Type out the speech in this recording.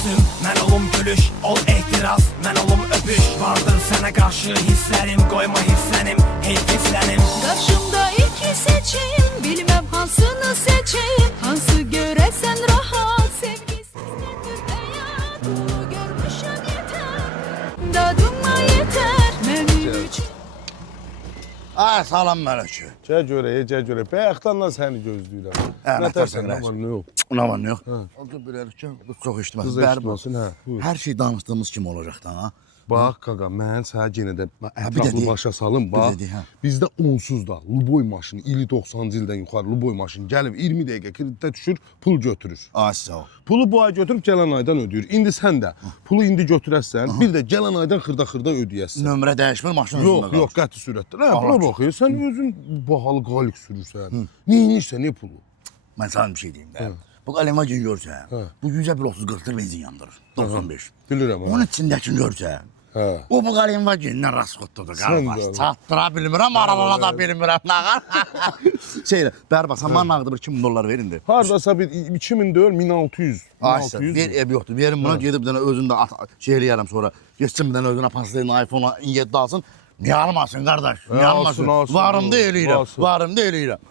təbəssüm, mən olum gülüş, ol ehtiras, mən olum öpüş. Vardır sənə qarşı hisslərim, qoyma hisslənim, hisslənim. Qarşımda iki seçim, bilməm hansını seçim. Hansı görəsən rahat, sevgisiz həyat. Bunu görmüşəm yetər, dadıma yetər, mənim üçün. Ay salam Mələkə. Gəl görək. Bayaqdan səni gözləyirəm. Nə tərsən, nə var, nə yox? Nə var, nə yox? Oldu bilərik ki, bu çox işləməz. Qız eşitməsin, hə. Buyur. Hər şey danışdığımız kimi olacaq da, ha? Bax, qaqa, mən sənə yenə də bir ətraflı də başa salım. Bax, də, hə. bizdə onsuz da Luboy maşını, ili 90-cı ildən yuxarı Luboy maşını gəlib 20 dəqiqə kreditə düşür, pul götürür. Ay sağ ol. Pulu bu ay götürüb gələn aydan ödəyir. İndi sən də pulu indi götürəsən, bir də gələn aydan xırda-xırda ödəyəsən. Nömrə dəyişmir, maşın özündə qalır. Yox, qəti sürətdə. Hə, buna baxıyor, sən özün bahalı qalik sürürsən. Neyinirsən, ne pulu? Mən sana bir şey deyim də. Bu qalemə gün görsən, bu 100-ə bir 30-40 benzin yandırır. 95. Bilirəm, Onun içindəkini görsən, hə. o bu qalemə gündən rasxotdadır, Sən qarbaş. də. Çatdıra bilmirəm, aralana da bilmirəm, nağar. Şeylə, bərba, sən bana nağdı bir 2000 dollar verin de. Hardasa bir 2000 deyil, 1600. Ay sən, ver ev yoxdur, verin buna gedib bir dənə özün də şey eləyərəm sonra. Geçsin bir dənə özünə paslayın, iPhone-a 7 alsın. Niyə almasın, qardaş? Niyə alsın, almasın? alsın, Varımda alsın. eləyirəm, varımda eləyirəm.